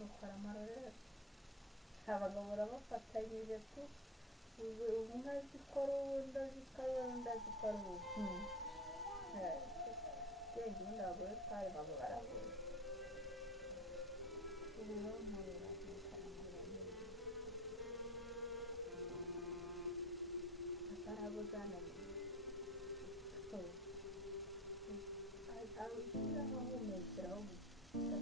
rukaramara rero abagabo barabafatanyije tu umwe zikora undi azikora undi azikora ubwenge ubundi abagore twari babo barahuye ubu rero nkorera rukaramara nyine akarago zananiye abishyiraho ahumekeraho gusa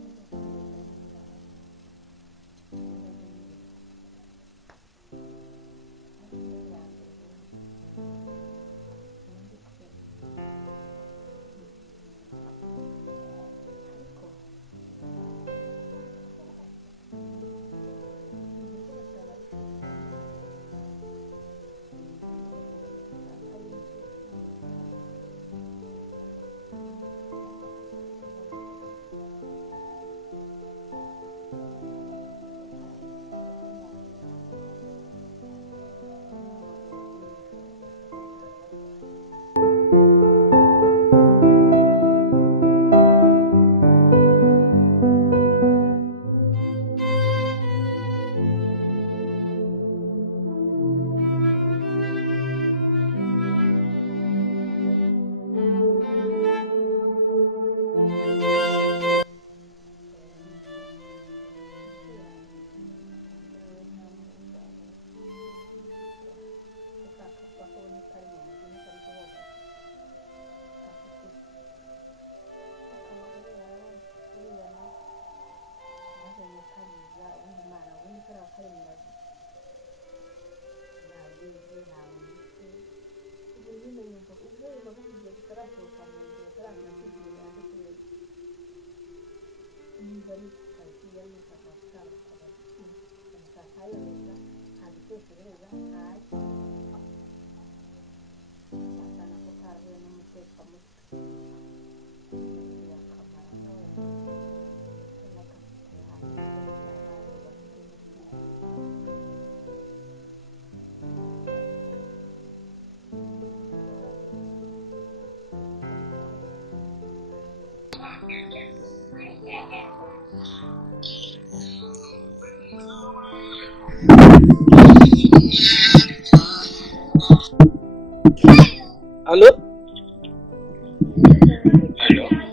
Allo?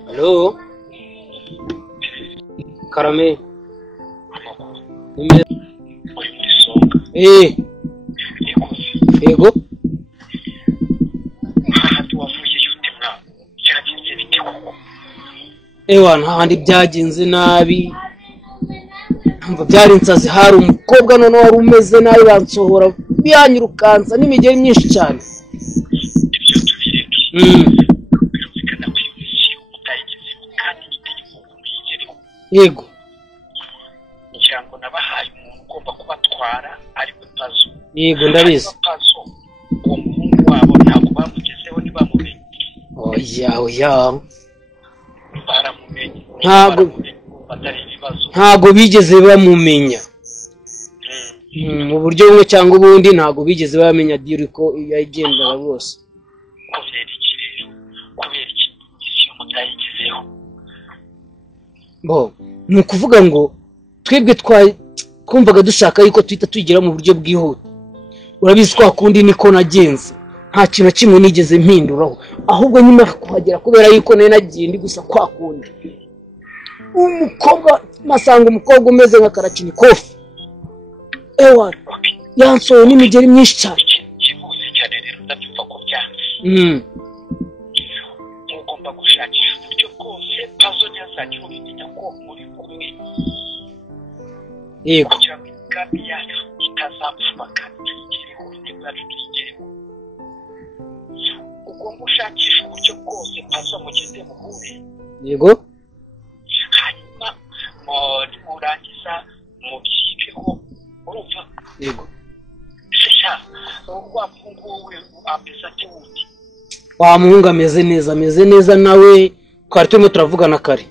Allo? Karame. Yego. Ewa ntahandi byagenze nabi. Mva byari insazi hari umukobwa none wari umeze nabi bansohora byanyirukansa n'imigeri myinshi cyane. Yego. Ijambo nabahaye umuntu ugomba kubatwara ariko Pazo. Yego ndabizi. Pazo uwo muhungu wabo ntabwo bamugezeho ntibamumenye. Oya. Baramumenye. Ntabwo bigeze bamumenya. Mu buryo bumwe cyangwa ubundi ntabwo bigeze bamenya diri ko yagendaga rwose. Kubera iki isi mutayigezeho. Bo ni ukuvuga ngo twebwe twumvaga dushaka yuko twita tugira mu buryo bwihuta. Urabizi kwa kundi niko nagenze. Nta kintu kimwe nigeze mpinduraho. Ahubwo nyuma kuhagera kubera yuko nari nagiye ndi gusa kwa kundi. Umukobwa masanga umukobwa umeze nka Karachinikofi. Ewa yansoye n'imigeri myinshi cyane. Kibuse cyane rero ndabyumva ko byanze. Mugomba gushakisha uburyo bwose Pazo ntazajya umenya ko muri kumwe. Yego. Kugira ngo imigambi yacu itazapfa kandi tuyigereho intego yacu tuyigereho. Ugomba gushakisha uburyo bwose Pazo mugeze muhure. Yego. Hanyuma murangiza mubyigeho urumva. Yego. Shisha wa muhungu wowe ameze ate wundi? Wa muhungu ameze neza nawe twari turimo turavugana kare.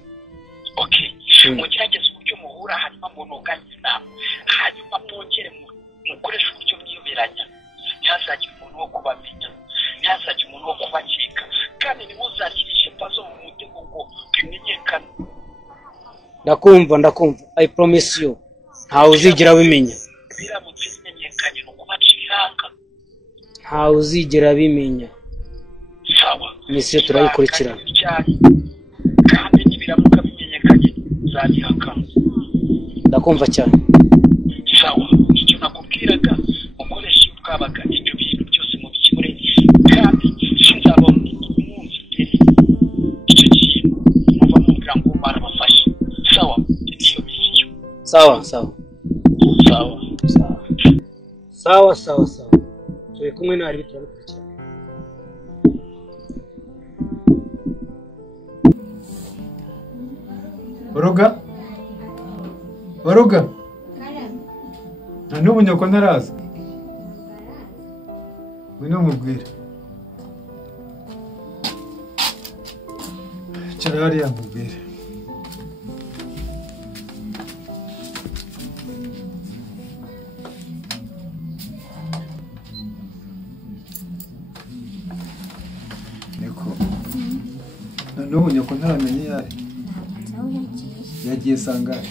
Okay. Mugerageze uburyo muhura hanyuma munoganyina hanyuma mwongere mukoresha uburyo mwiyoberanya. Ntihazagire umuntu wo kubamenya, ntihazagire umuntu wo kubakeka, kandi ntimuzakirishe Pazo mu mutego ngo bimenyekane. ndakumva I promise you ntawe uzigera bimenya biramutse bimenyekanye no kubaciranga ntawe uzigera bimenya sawa misiyo turayikurikirana kandi nibiramuka bimenyekanye uzabihakana ndakumva cyane sawa icyo nakubwiraga ukoresha ubwabaga ibyo bintu byose mu bikimure kandi sinzabona umunsi icyo kintu muva mubwira ngo barabafashe sawa iyo misiyo sawa turi kumwe na ari turabikurikirana Baruga nta n'ubu nyoko ntaraza ngwino mubwire cara hariya mubwire niko nta n'ubu nyoko ntaramenya iyo ari yagiye sangahe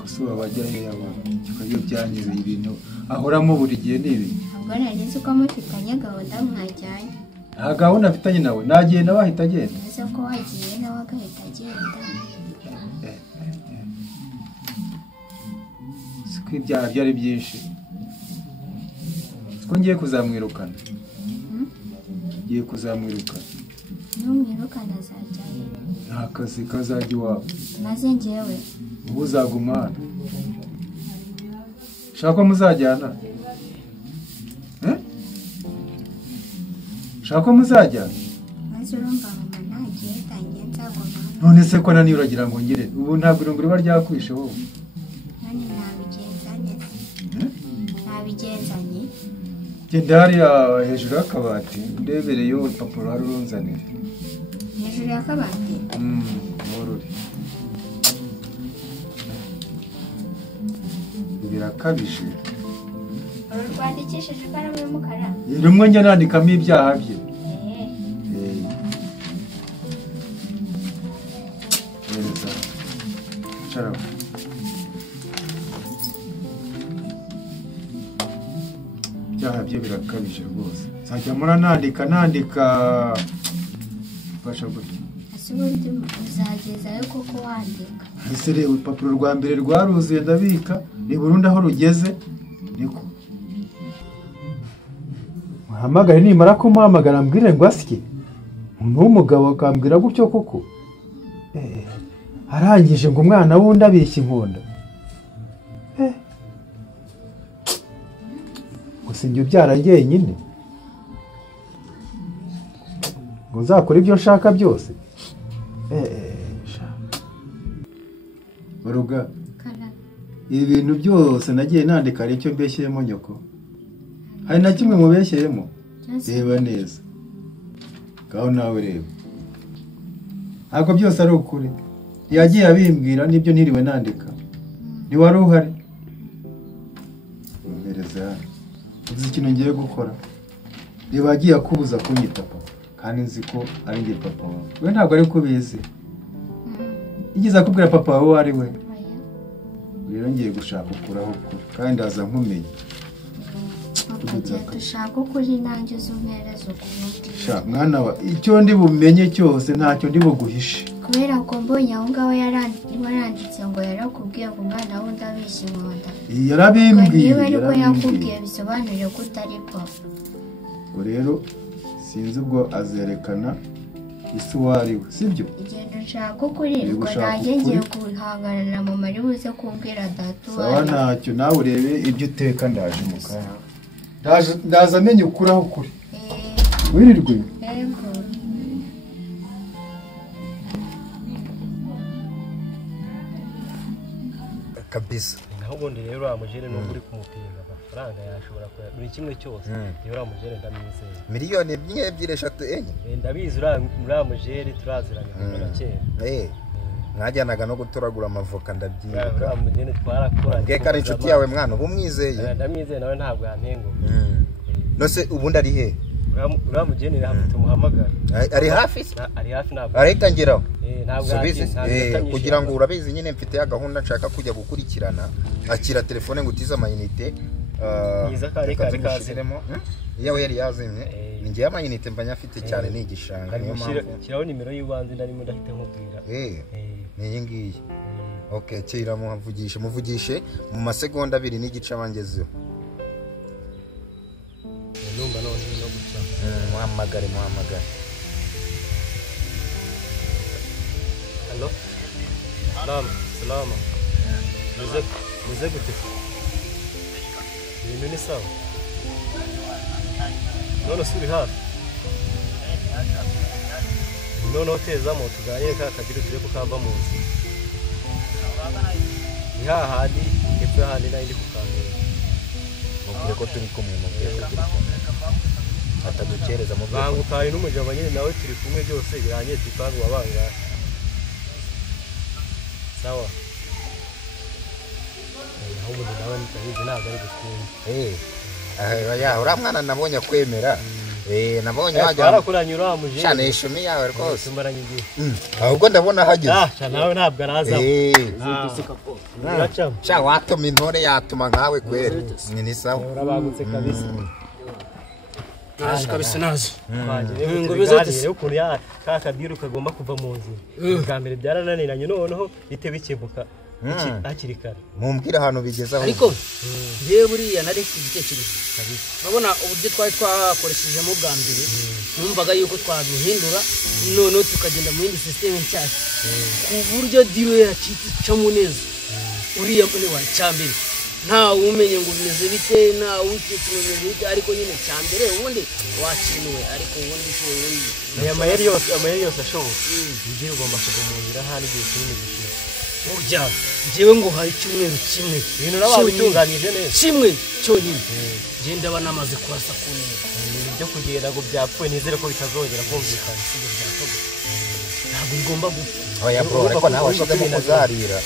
gusa wabajyayo y'abantu kikayo byangize ibintu ahoramo buri gihe n'ibi ntabwo nari nzi ko mufitanye gahunda mwajyanye nta gahunda afitanye nawe nagiye nawe ahita agenda ese ko wagiye nawe agahita agenda siko ibyaha byari byinshi siko ngiye kuzamwirukana ngiye kuzamwirukana n'umwirukana azajyayo nta kazi kazajya iwabo maze njyewe ubu uzaguma hano ushaka ko muzajyana ushaka ko muzajyana maze urumva mama ntagiye tangiye nzaguma none se ko naniyo uragira ngo ngire ubu ntabwo irungu riba ryakwishe wowe none ntabigenzanye genda hariya hejuru y'akabati ndebereyo urupapuro hari urunzanire hejuru y'akabati worore birakabije uru rwandikishije ikaramu y'umukara rumwe njya nandikamo ibyaha bye hereza cara ibyaha bye birakabije rwose nzajya nandika fasha gutya ese ubundi uzagezayo koko wandika ese reba urupapuro rwa mbere rwaruzuye ndabika ni burundu aho rugeze niko muhamagare nimara kumuhamagara ambwire ngo asye umuntu w'umugabo akambwira gutyo koko arangije ngo umwana wundi abishya inkonda gusa njye ubyara jyenyine ngo nzakora ibyo nshaka byose Baruga ibi bintu byose nagiye nandika ari icyo mbeshyemo nyoko hari na kimwe mubeshyemo reba neza ngaho nawe reba ntabwo byose ari ukuri yagiye abimbwira n'ibyo ntiriwe nandika ntiwari uhari mpereza uzi ikintu ngiye gukora reba yagiye akubuza kunyita papa kandi nzi ko ari njye papa wawe we ntabwo ari kubizi igeze akubwira papa wawe ari we rero ngiye gushaka ukuraho ukuri kandi aza nkumenye dushaka ukuri nanjye uzumpereza ukundi mwana wa icyo ndi bumenye cyose ntacyo ndi buguhishe kubera ko mbonye aho ngaho yaranditse ngo yarakubwiye ngo umwana wundi abishya inkonda yarabimbwiye niba ariko yakubwiye bisobanuriye ko utari papa ngo rero sinzi ubwo azerekana isi uwo ari we sibyo igenda ushaka ukuri ngo nanjye ngiye guhangana na mama ari buze kumbwira data uwo sawa ntacyo nawe urebe ibyo uteka ndaje mu kanya ndaza amenye ukuri aho ukuri wirirwe yego kabisa naho ubundi rero amujere n'ubwo uri kumupinga amafaranga yashobora buri kimwe cyose rero amujere ndamwizeye miliyoni ebyiri eshatu enye ndabizi muri amujere turaziranye kuva kera mwajyanaga no gutoragura amavoka ndabyibuka amujere twarakoranye bwe kare inshuti yawe mwana ubu mwizeye ndamwizeye nawe ntabwo yantenguha nose ubundi ari he uramugenera hafi tumuhamagara ari hafi ari hafi ntabwo areka ngeraho ntabwo kugira ngo urabizi nyine mfite ya gahunda nshaka kujya gukurikirana akira telefone ngo utize amayinite kaziremo yawe yari yazimye ningiye amayinite mba nyafite cyane ni igishanga niyo mpamvu kiraho nimero y'ubanze ndarimo ndahita nkubwira ni iyi ngiyi okay kira muvugishe mu masegonda 2 n'igice abangezeho numva none no guca muhamagare Hello salama muze gute ni sawa none suri hafi none utezamo tuganire ka kagira turi ko kava mu nzi ya hadi epfo handi nayindi kukamera mubwire ko turi kumwe mubwire ko turi kumwe atadukereza mu bangu kayi n'umujaba nyine nawe turi kumwe byose birangiye tukangu wabanga sawa ahubwo nawe nitabizi ntabwo ari gukumva ya ura mwana nabonye akwemera nabonye wajya barakuranyura muje cyane ishumi yawe rwose tumbaranye igihe ahubwo ndabona hageze nawe ntabwo araza cha watuma intore yatuma nkawe kwera ni sawa urabagutse kabisa naje kabisa nazo ngo bizatire ukuntu ya kakabiro kagomba kuva mu nzira bwa mbere byarananiranye noneho bite bikebuka akiri kare mumbwira ahantu bigezaho ariko yewe buriya nari igitekerezo babona uburyo twari twakoreshejemo bwa mbere numvaga yuko twaduhindura noneho tukagenda mu yindi system nshyashya ku buryo diro yacitse neza uriya mbere wa cyambere nta umenye ngo bimeze bite nta witse bimeze bite ariko nyine cyambere ubundi wakinuwe ariko ubundi cyo wundi amayeri yose ashoboka ugiye ugomba kuva mu nzira handi igihe kinini gishize burya njyewe ngo hari icyumweru kimwe ibintu n'ababitunganyije neza kimwe cyonyine njye ndaba namaze kurasa ku neza ibintu byo kugenda ngo byapfuye nizere ko bitazongera kumvikana ntabwo bigomba gupfa oya bro ariko nawe washizemo kuzarira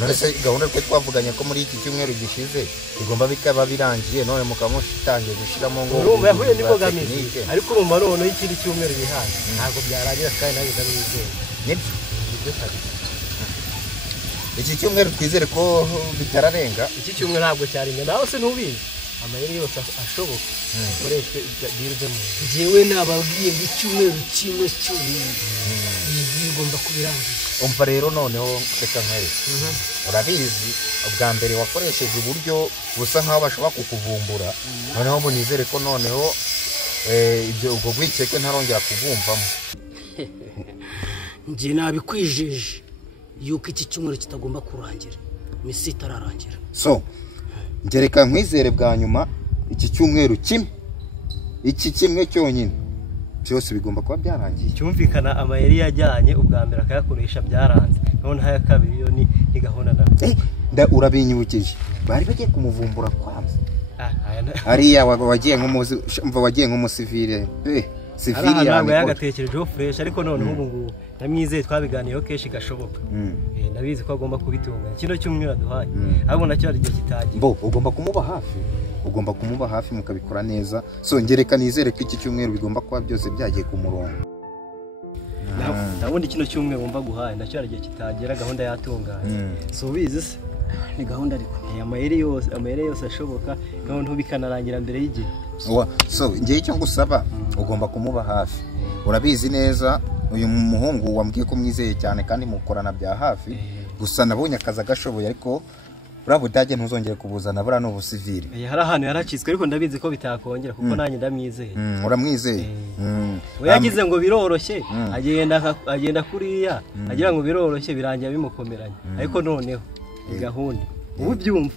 none se gahunda twe twavuganye ko muri iki cyumweru gishize igomba bikaba birangiye none mukamushitangiye gushiramo ngo urumva yahuye n'ibogamizi ariko urumva none y'ikindi cyumweru gihaye ntabwo byaragira kandi nawe ndabizeye nibyo iki cyumweru twizere ko bitararenga iki cyumweru ntabwo cyaringa nawe se nubizi amayeri yose ashoboka ukoreshwe dirve mu jewe nababwiye ngo icyumweru kimwe cyonyine bigomba kubirangira umva rero noneho reka nkare urabizi ubwa mbere wakoresheje uburyo busa nkaho bashobora kukuvumbura noneho ubu nizere ko noneho ibyo ubwo gwikeke ntarongera kuvumvamo njye nabikwijeje yuko iki cyumweru kitagomba kurangira misi itararangira so ngereka nkwizere bwa nyuma iki cyumweru kimwe cyonyine byose bigomba kuba byarangiye cyumvikana amayeri yajyanye ubwa mbere akayakoresha byaranze none haya kabiri yo ni gahunda nda urabinyibukije bari bagiye kumuvumbura kwanza hariya wagiye nk'umusivile sivili ntabwo yagatekerejeho fresh ariko none ubu ngubu namwizeye twabiganiyeho kenshi gashoboka nabizi ko agomba kubitunganya kino cyumweru aduhaye ahubwo nacyo ari igihe kitagiye ugomba kumuba hafi mukabikora neza so ngereka nizere ko iki cyumweru bigomba kuba byose byagiye ku murongo nabundi kino cyumweru wumva guhaye nacyo ari igihe kitagera gahunda yatunganye so ubizi se ni gahunda ariko amayeri yose ashoboka gahunda bikanarangira mbere y'igihe so ngiye icyo ngusaba ugomba kumuba hafi urabizi neza uyu muhungu wambwiye ko mwizeye cyane kandi mukorana bya hafi gusa nabonye akaza gashoboye ariko urabudage ntuzongere kubuzana bura n'ubusivile hari ahantu yaracitswe ariko ndabizi ko bitakongera kuko nanjye ndamwizeye uramwizeye we yagize ngo biroroshye agenda kuriya agira ngo biroroshye birangira bimukomeranye ariko noneho gahunda ubu byumva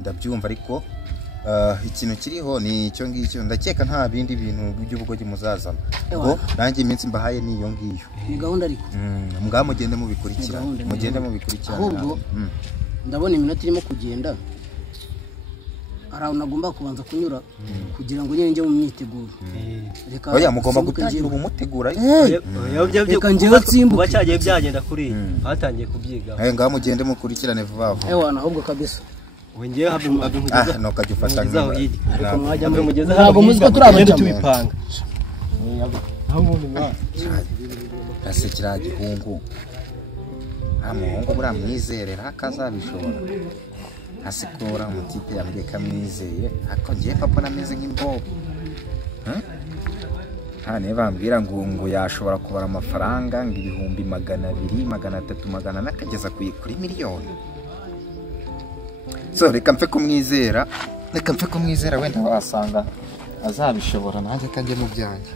ndabyumva ariko ikintu kiriho ni icyo ngicyo ndakeka nta bindi bintu by'ubugogi muzazana ngo nanjye iminsi mbahaye ni iyo ngiyo ni gahunda ariko mbwa mugende mubikurikirana ahubwo ndabona iminota irimo kugenda araho nagomba kubanza kunyura kugira ngo nyine njye mu myiteguro oya mugomba gutangira ubumutegura reka njyewe nsimbuke bacyagiye byagenda kuri batangiye kubyiga ngaho mugende mukurikirane vuba vuba ewana ahubwo kabisa wongeye habe nkugeza no kajufata nkaho hirya ariko mwajya ntabwo mugeza ntabwo muzi ko turi abajya tubipanga aho ubundi mwa ase kiriya gihungu nta muhungu buriya mwizerera akazabishobora asikora umutipe yambwiye ko amwizeye ariko ngiye papa nameze nk'imbobo niyo bambwira ngo yashobora kubara amafaranga ngo 200, 200, 300, 400 akageza kuri miliyoni. So reka mfe kumwizera wenda wasanga azabishobora nanjye kanjye mu byanjye.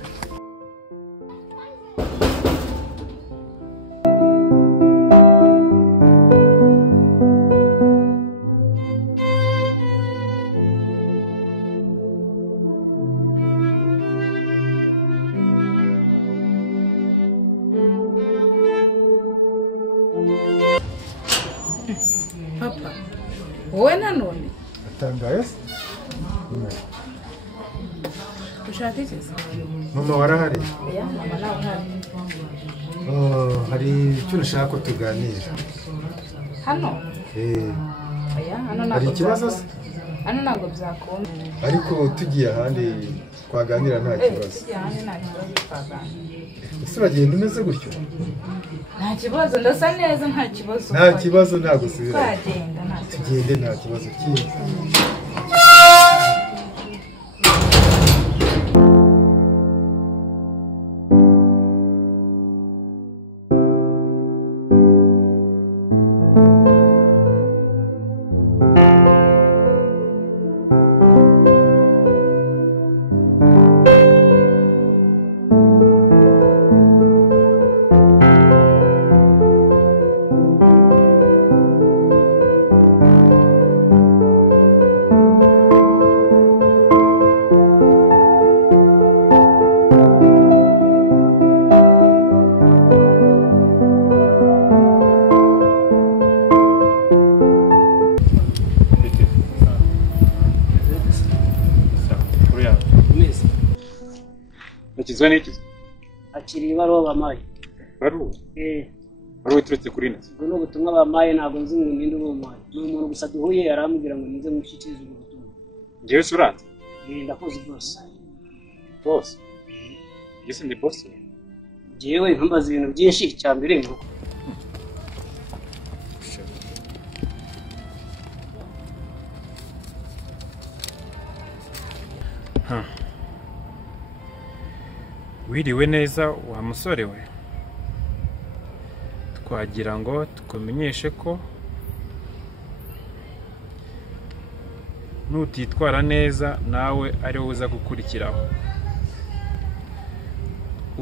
Papa, wowe nanone Atangaye? ushaka iki? Mama warahari? Ya, mama nawe uhari. Hari icyo nashaka ko tuganira. Hano? Eh. Ya, hano ntabwo. Hari ikibazo se? Hano ntabwo byakunda. Ariko tugiye ahandi twaganira nta kibazo. Tugiye ahandi nta kibazo twaganira. Ese uragenda umeze gutyo? Nta kibazo, ndasa neza nta kibazo. Nta kibazo ntabwo usubira. Twagenda nta kibazo. Tugende nta kibazo kindi. Nakizwa n'iki? akiri ibaruwa bamaye. Baruwa? Baruwa iturutse kuri nde? Ubwo ni ubutumwa bamaye, ntabwo nzi ngo ninde ubumaye. Ni umuntu gusa duhuye yarambwira ngo nize mushyikirize ubwo butumwa. Njyewe se uranze? Ndakuzi rwose. Bose? Ese ndi boss? Njyewe ntumbaza ibintu byinshi, icya mbere ni uko Wiriwe neza wa musore we? Twagira ngo tukumenyeshe ko nutitwara neza nawe ari wowe uza gukurikiraho.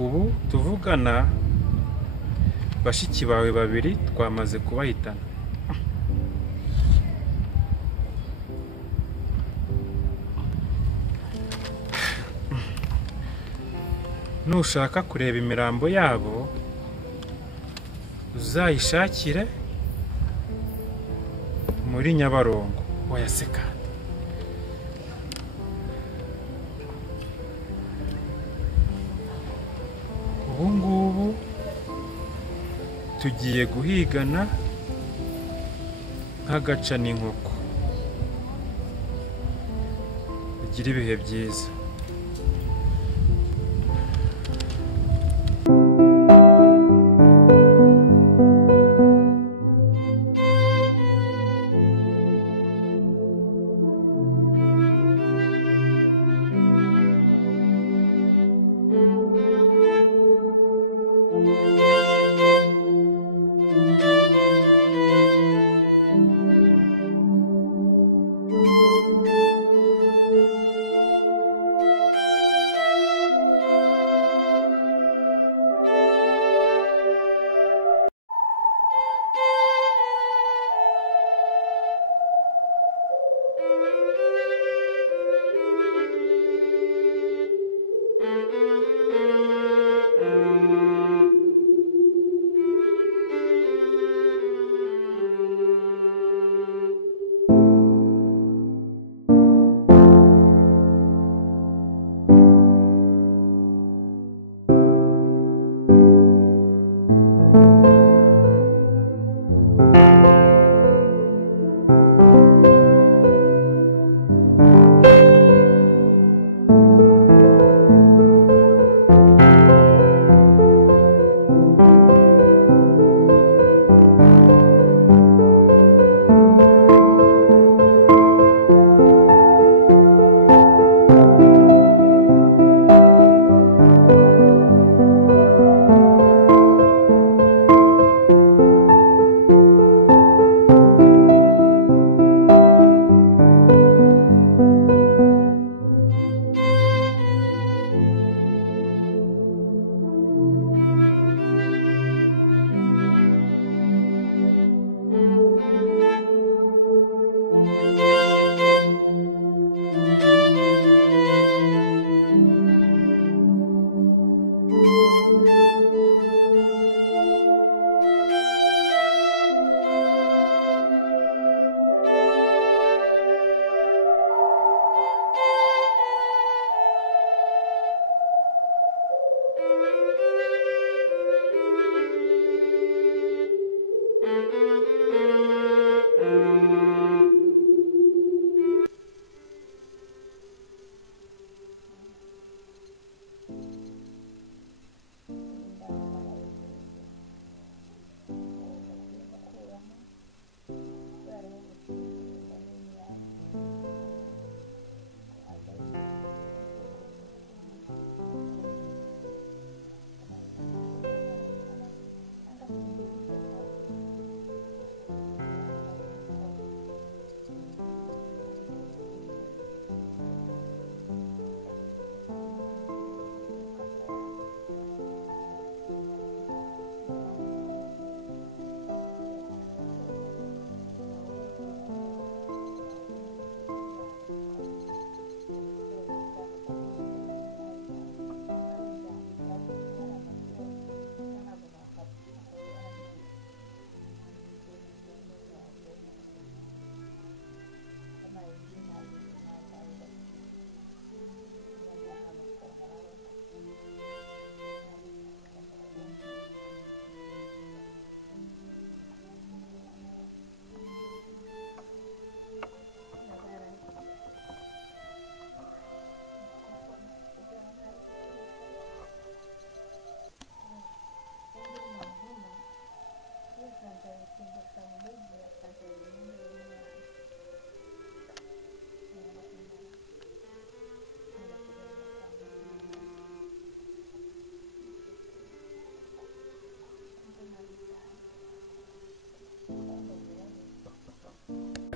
Ubu tuvugana bashiki bawe babiri twamaze kubahitana. Nushaka kureba imirambo yabo uzayishakire muri Nyabarongo. Wayaseka. Ubu ngubu tugiye guhigana nk'agaca n'inkoko. Ugire ibihe byiza.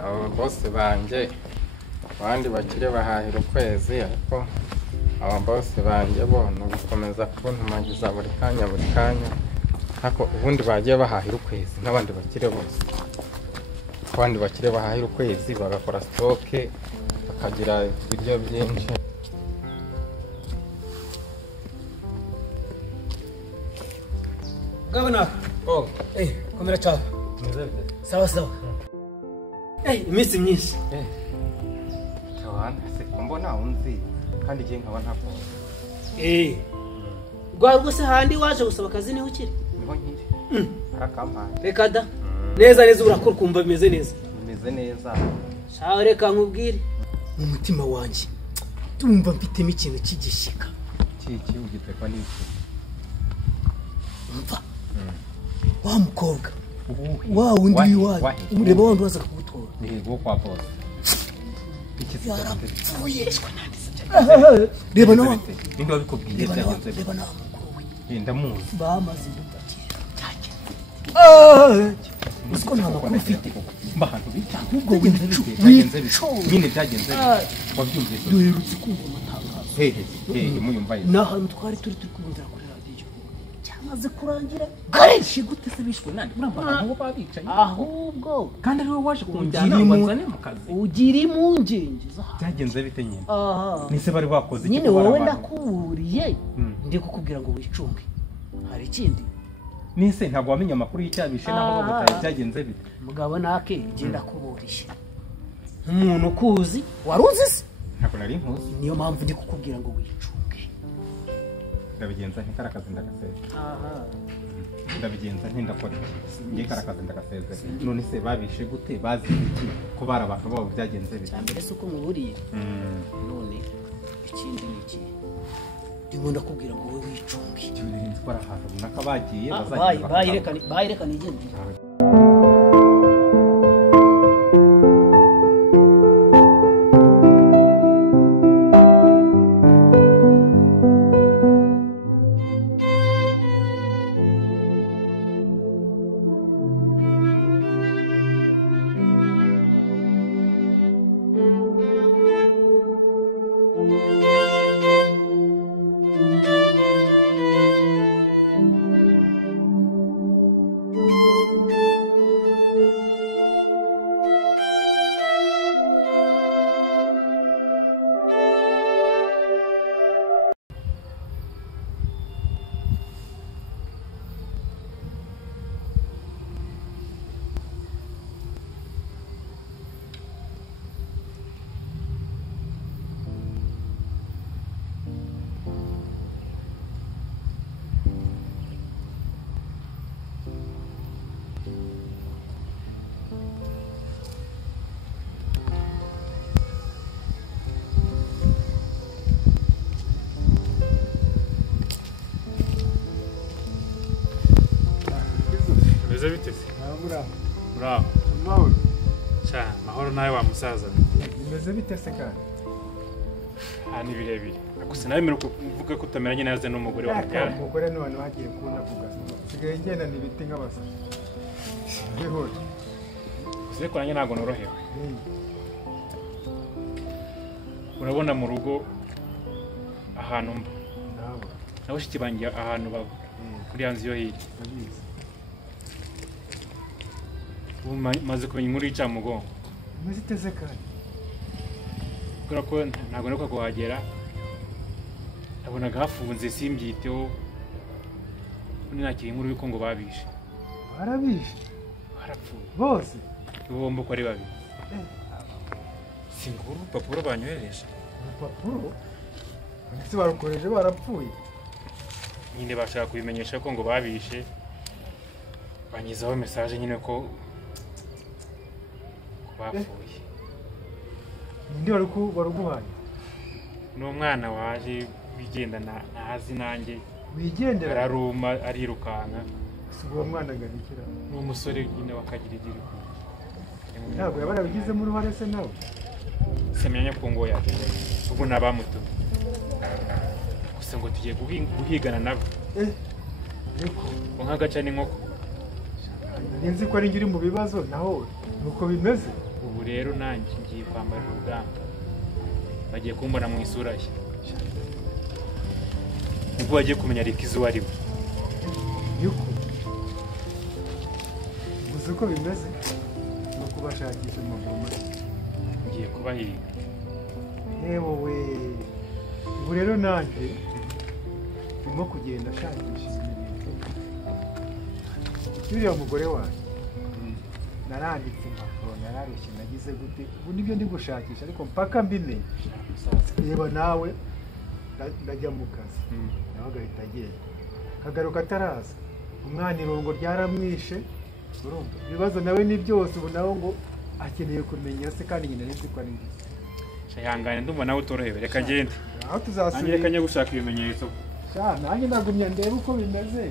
abo bose banjye abandi bakire bahahira ukwezi ariko abo bose banjye bo ni ugukomeza kuntumagiza buri kanya ariko ubundi bagiye bahahira ukwezi n'abandi bakire bose abandi bakire bahahira ukwezi bagakora sitoke bakagira ibiryo byinshi. Gavana, komera cyane. Sawa sawa. Iminsi myinshi. Cyane se mbona unzi kandi je nkaba ntako. Rwa rwose handi waje gusaba akazi niho ukiri. Niho nkiri. Arakampaye. Reka da. Neza neza urakora kumva bimeze neza. Bimeze neza. Shaho reka nkubwire. Mu mutima wanjye tumva mfitemo ikintu kigishika. Kiki ugitekwa n'iki? Umva. Wa mukobwa. Wa undi wa. Umureba wandi waza kugutora. Yego kwa boss. Yarapfuye. Reba nawe. Ninde wabikubwiye byagenze? Reba nawe mukuru we. Ndamuzi. Bamaze ndubakira. Usko nta makuru ufite. Mbahantu bita. Ahubwo w'incu. Nyine byagenze. Wabyumvise. Duherutse kumva amatangazo. Muyumva ye. Nahantu twari turi kumvira kuri radio. Cyamaze kurangira. Gareshi gute se bishwe nande? Uramba ngo babicaye. Ahubwo kandi ariwe waje kunjyana bazane mu kazi. Ugira impungenge za. Byagenze bite nyine? Nise bari bakoze iki? Nyine wowe ndakuburiye. Ndi kukubwira ngo wicunge. Hari ikindi? Nise ntabwo wamenye amakuru y'icyabishe naho bagutaye byagenze bite? Mugabo nake genda kuburiye. Umuntu kuzi waruzi se? Ntabwo nari nkuzi. Niyo mpamvu ndi kukubwira ngo wicunge. Ndabigenza ntikarakaze ndagaseze. Ndabigenza ntindakora ngiye karakaze ndagaseze. None se babishe gute bazi iki ko bara abantu babo byagenze bite? Mbere se uko muburiye. None ikindi niki? Ndimo ndakubwira ngo wowe wicunge. Cyubirinzi ko arahantu runaka bagiye bazagira bayirekana igende. Bite se? Bravo. Mahoro. Cha, mahoro nawe wa musaza. Bimeze bite se kandi? Ni birebire. Gusa nawe mero kuvuga ko utameranye naze n'umugore wa byara. Umugore none wagiye kuna kugaza. Sigaye ngenda nibiti nk'abasa. Bihora. Gusa ko nanjye ntago norohewe. Urabona mu rugo ahantu mba. Nabo shikibangiye ahantu baba. Kuri yanzu yo hirya. Maze kumenya inkuru y'icyamugongo. Maze iteze kandi. Kubera ko ntabwo nuko kuhagera. Nabonaga hafunze simbyiteho. Undi nakiri inkuru y'uko ngo babishe. Barabishe? Barapfuye. Bose? Bombo ko ari babiri. Singuru papuro banyohereje. Papuro? Ese barukoreje barapfuye? Nyine bashaka kubimenyesha ko ngo babishe. Banyizaho message nyine ko bapfuye. Ninde waruguhaye? N'umwana waje wigendana ntazi nanjye. Wigendera? Araruma arirukanka. uwo mwana agarikira ni umusore nyine wakagira igira ntabwo yaba yarabigizemo uruhare se nawe semenya ko ngo yageze ubwo nabamutumye gusa ngo tugiye guhigana nabo ariko nk'agaca n'inkoko nzi ko ari njye uri mu bibazo naho nuko bimeze ubu rero nanjye ngiye kwambara urugamba bagiye kumbona mu isura ye ubwo bagiye kumenya reka izo ari we yuko uzi uko bimeze no kubashakisha amagoma ngiye kubahiga yewe ubu rero nanjye ndimo kugenda ashakisha ibintu uriya mugore wanjye naranditse impapuro nararushye nagize gute ubu nibyo ndi gushakisha ariko mpaka mbimenye reba nawe ndajya mu kazi nawe agahita agenda kagaruka ataraza umwana irungo ryaramwishe urumva ibibazo nawe ni byose ubu nawe ngo akeneye kumenya se kandi nyina nzi ko ari nziza ihangane ndumva nawe utorohewe reka agende aho tuzasubira nanjye reka njye gushaka ibimenyetso nanjye nagumya ndebe uko bimeze